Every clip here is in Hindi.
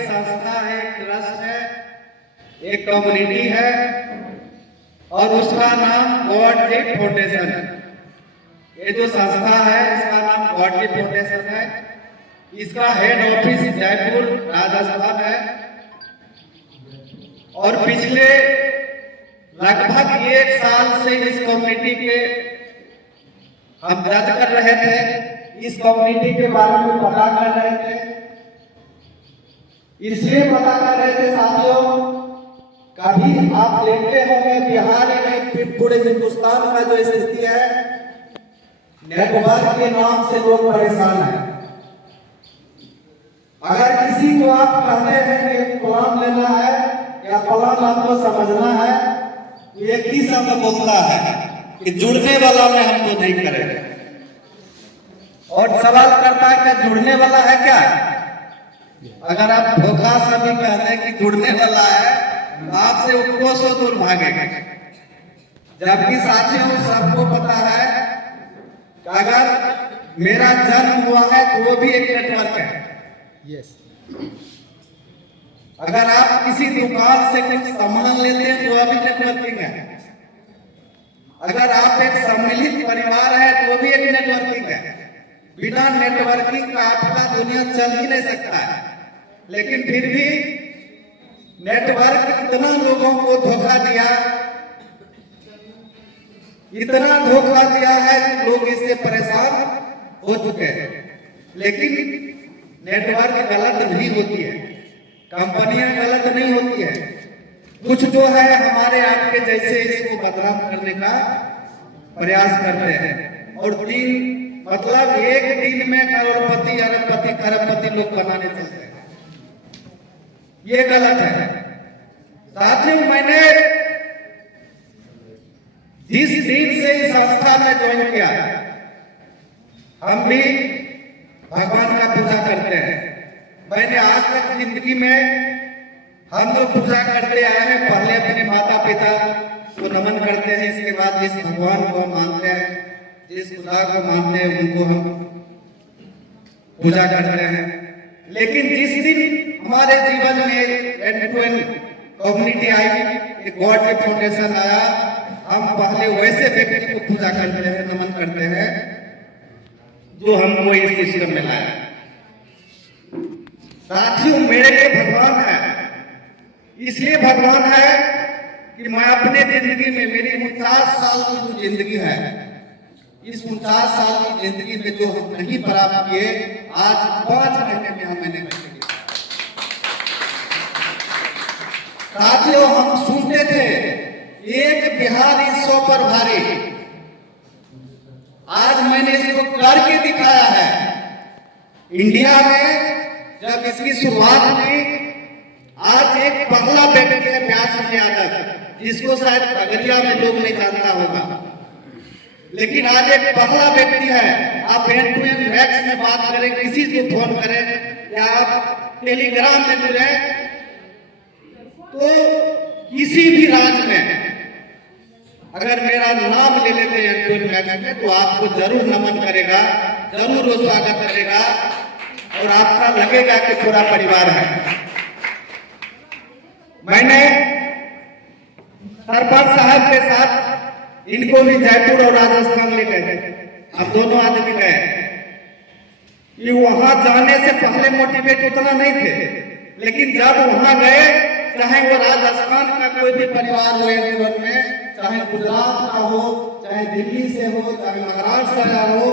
संस्था है, एक ट्रस्ट है, एक कम्युनिटी है और उसका नाम गॉड गिफ्ट फाउंडेशन है। ये जो संस्था है इसका नाम गॉड गिफ्ट फाउंडेशन है। इसका हेड ऑफिस जयपुर राजस्थान है और पिछले लगभग 1 साल से इस कम्युनिटी के हम जज कर रहे थे, इस कम्युनिटी के बारे में पता कर रहे थे। इसलिए पता कर रहे थे साथियों, कभी आप देखते होंगे बिहार या नहीं पूरे हिंदुस्तान का जो स्थिति है, नेटवर्क के नाम से लोग परेशान हैं। अगर किसी को आप कहते हैं कि प्लान लेना है या प्लान आपको समझना है, तो एक ही शब्द बोलता है कि जुड़ने वाला में हम तो नहीं करेंगे। और सवाल करता है कि जुड़ने वाला है क्या? अगर आप धोखा से भी कहते हैं कि जुड़ने वाला है, तो आपसे कोसों दूर भागेगा। जबकि साथियों सबको पता है कि अगर मेरा जन्म हुआ है तो वो भी एक नेटवर्क है। यस। अगर आप किसी दुकान से कुछ सामान लेते हैं तो वह भी नेटवर्किंग है। अगर आप एक सम्मिलित परिवार है तो वो भी एक नेटवर्किंग है। बिना नेटवर्किंग का आपका दुनिया चल ही नहीं सकता है। लेकिन फिर भी नेटवर्क इतना लोगों को धोखा दिया, इतना धोखा दिया है कि लोग इससे परेशान हो चुके हैं। लेकिन नेटवर्क गलत नहीं होती है, कंपनियां गलत नहीं होती है। कुछ जो है हमारे आपके जैसे इसको बदनाम करने का प्रयास करते हैं और मतलब एक दिन में करोड़पति, अरबपति, खरबपति लोग बनाने चलते हैं। ये गलत है साथियों। मैंने जिस दिन से इस संस्था में ज्वाइन किया, हम भी भगवान का पूजा करते हैं। मैंने आज तक जिंदगी में हम जो पूजा करते आए हैं, पहले अपने माता पिता को नमन करते हैं, इसके बाद जिस भगवान को हम मानते हैं, जिस खुदा को मानते हैं, उनको हम पूजा करते हैं। लेकिन जिस दिन हमारे जीवन में एंड टू एंड कम्युनिटी आई, एक गॉड गिफ्ट फाउंडेशन आया, हम पहले वैसे व्यक्ति को पूजा करते हैं, नमन करते हैं जो हमको इस सिस्टम में लाया। साथियों मेरे लिए भगवान है, इसलिए भगवान है कि मैं अपने जिंदगी में, मेरी 49 साल की जो जिंदगी है, इस 49 साल की जिंदगी में जो हम नहीं प्राप्त किए, आज 5 महीने में हम मैंने कर लिया। साथियों हम सुनते थे एक बिहार 100 पर भारी, आज मैंने इसको करके दिखाया है। इंडिया में जब इसकी शुरुआत हुई, आज एक पहला व्यक्ति है व्यास यादव, जिसको शायद खगड़िया में लोग नहीं जानता होगा, लेकिन आज एक पहला व्यक्ति है। आप एंड टू एंड मैक्स में बात करें, किसी को फोन करें या आप टेलीग्राम में जुड़े, तो किसी भी राज्य में अगर मेरा नाम ले लेते हैं एंड टू एंड मैक्स में, तो आपको जरूर नमन करेगा, जरूर वो स्वागत करेगा और आपका लगेगा कि पूरा परिवार है। मैंने सरपंच साहब के साथ इनको भी जयपुर और राजस्थान ले गए, अब दोनों आदमी गए। ये वहां जाने से पहले मोटिवेट उतना नहीं थे, लेकिन जब वहां गए, चाहे वो राजस्थान का कोई भी परिवार हो जीवन में, चाहे गुजरात का हो, चाहे दिल्ली से हो, चाहे महाराष्ट्र से हो,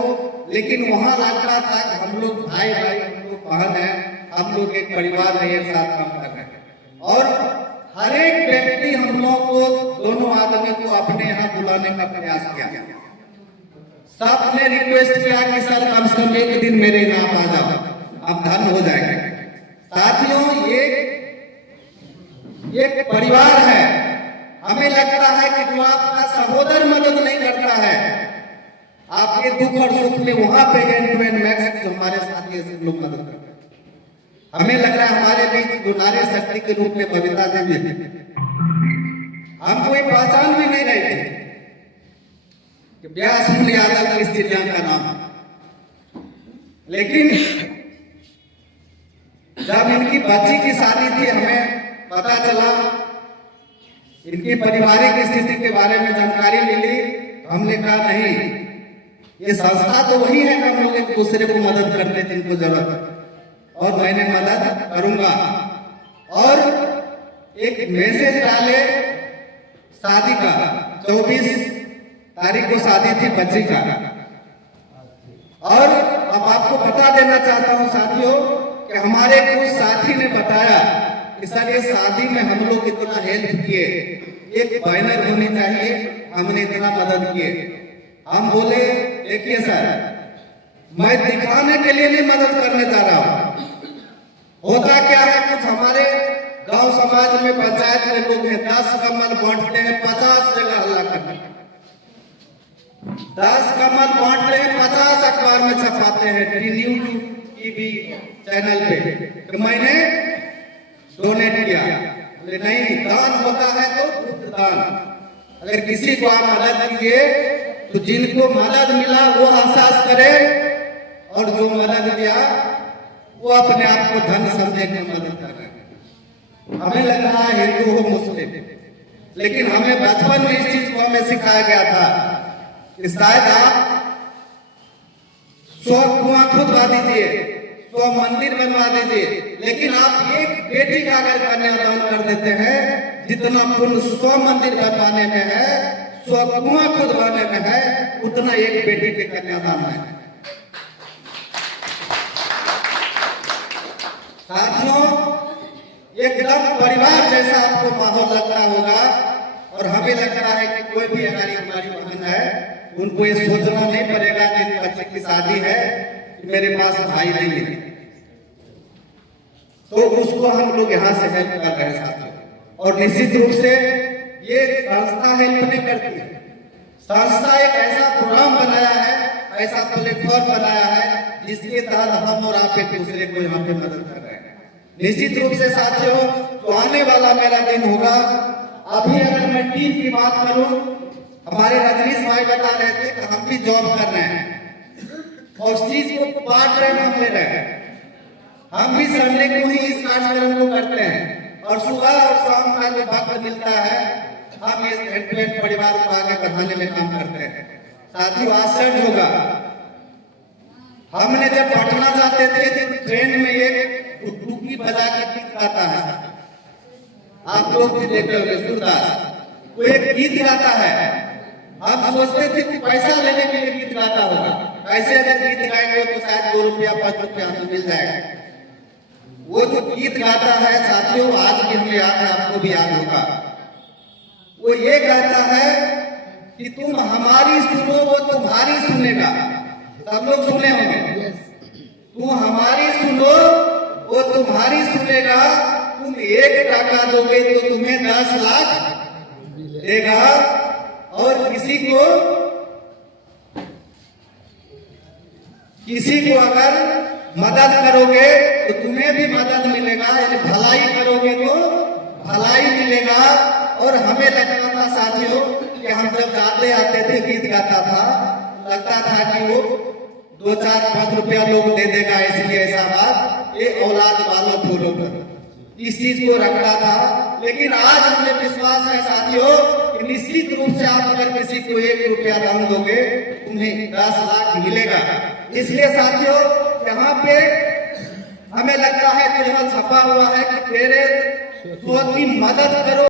लेकिन वहां लग रहा था कि हम लोग भाई भाई, हम लोग बहन है, हम लोग एक परिवार है, एक साथ काम कर रहे हैं। और हर एक व्यक्ति हम लोग को, दोनों आदमी को अपने यहाँ बुलाने का प्रयास किया। सब ने रिक्वेस्ट किया कि सर कम से कम एक दिन मेरे यहाँ आ जाओ, आप धन हो जाएंगे। साथियों ये एक परिवार है। हमें लगता है कि जो आपका सहोदर मदद नहीं करता है, आपके दुख और सुख में वहां पे एंड टू एंड मैक्स जो हमारे साथी लोग मदद करते हैं। हमें लग रहा है हमारे बीच जो नारी शक्ति के रूप में बबीता देवी है, हम कोई पहचान भी नहीं रहे थे कि व्यास यादव की स्त्रियां का नाम, लेकिन जब इनकी बच्ची की शादी थी, हमें पता चला, इनकी पारिवारिक स्थिति के बारे में जानकारी मिली, हमने कहा नहीं, ये संस्था तो वही है कि हम लोग एक दूसरे को मदद करते जिनको जरूरत है, और मैंने मदद करूंगा। और एक मैसेज डाले शादी का, 24 तारीख को शादी थी बच्ची का। और अब आपको बता देना चाहता हूं साथियों कि हमारे कुछ साथी ने बताया कि सर ये शादी में हम लोग इतना हेल्प किए, एक बैनर होनी चाहिए, हमने इतना मदद किए। हम बोले देखिए सर, मैं दिखाने के लिए नहीं मदद करने जा रहा हूं। होता क्या है, कुछ हमारे गांव समाज में पंचायत में लोग हैं, 10 कमल बांटते हैं, 50 जगह हल्ला करते हैं। 10 कमल बांट रहे हैं, 50 अखबार में छपाते हैं, टीवी चैनल पे कि मैंने डोनेट किया। नहीं, दान होता है तो बुद्ध दान। अगर किसी को आप मदद कीजिए तो जिनको मदद मिला वो एहसास करे, और जो मदद दिया वो अपने आप को धन समझे के मदद कर रहे हैं। हमें लग रहा है हिंदू हो मुस्लिम, लेकिन हमें बचपन में इस चीज को हमें सिखाया गया था कि शायद आप 100 कुआं खुदवा दीजिए, 100 मंदिर बनवा दीजिए, लेकिन आप एक बेटी का अगर कन्यादान कर देते हैं, जितना पुण्य 100 मंदिर बनवाने में है, 100 कुआं खुदवाने में है, उतना एक बेटी के कन्यादान है। साथियों, एकदम परिवार जैसा आपको माहौल लगता होगा, और हमें लगता है कि कोई भी हमारी बहन है, उनको ये सोचना नहीं पड़ेगा कि बच्चे की शादी है कि मेरे पास भाई नहीं है, तो उसको हम लोग यहाँ से हेल्प कर रहे हैं साथियों। और निश्चित रूप से ये संस्था हेल्प नहीं करती है, संस्था एक ऐसा प्रोग्राम बनाया है, ऐसा प्लेटफॉर्म बनाया है, जिसके तहत हम और आप एक दूसरे को यहाँ पे मदद कर रहे हैं। निश्चित रूप से साथियों, तो आने वाला मेरा दिन होगा। अभी अगर मैं टीम की बात करूं, हमारे रजनीश भाई बता रहे थे कि हम भी जॉब कर रहे हैं और उस चीज को बांट रहे हैं, हम ले रहे हैं। हम भी संडे को ही इस कार्यक्रम को करते हैं, और सुबह और शाम का जो वक्त मिलता है, हम इस एंटरटेनमेंट परिवार को आगे बढ़ाने में काम करते हैं। साथियों, आश्चर्य होगा, हमने जब पटना जाते थे तो ट्रेन में एक डुबकी बजा के गीत गाता है, आप लोग भी देख रहे होंगे, सूरदास, वो एक गीत गाता है। हम सोचते थे कि पैसा लेने के लिए गीत गाता होगा, ऐसे अगर गीत गाएंगे तो शायद 2 रुपया 5 रुपया हमें मिल जाएगा। वो जो गीत गाता है साथियों, आज भी हमें याद है, आपको भी याद होगा। वो ये कहता है कि तुम हमारी सुनो, वो तुम्हारी सुनेगा। सब लोग सुने होंगे, तुम हमारी सुनो, वो तुम्हारी सुनेगा। तुम 1 टका दोगे तो तुम्हें 10 लाख देगा, और किसी को अगर मदद करोगे तो तुम्हें भी मदद मिलेगा, यानी भलाई करोगे तो भलाई मिलेगा। और हमें लगता था साथियों कि हम जब जाते आते थे गीत गाता था, लगता था कि वो 2, 4, 5 रुपया लोग दे देगा, इसलिए ऐसा बात, ये औलाद वालों फूलों पर इस चीज को रखा था। लेकिन आज हमें विश्वास है साथियों कि निश्चित रूप से आप अगर किसी को 1 रुपया दान दोगे, तुम्हें 10 लाख मिलेगा। इसलिए साथियों, यहाँ पे हमें लगता है कि यहाँ छपा हुआ है कि तेरे की मदद करो।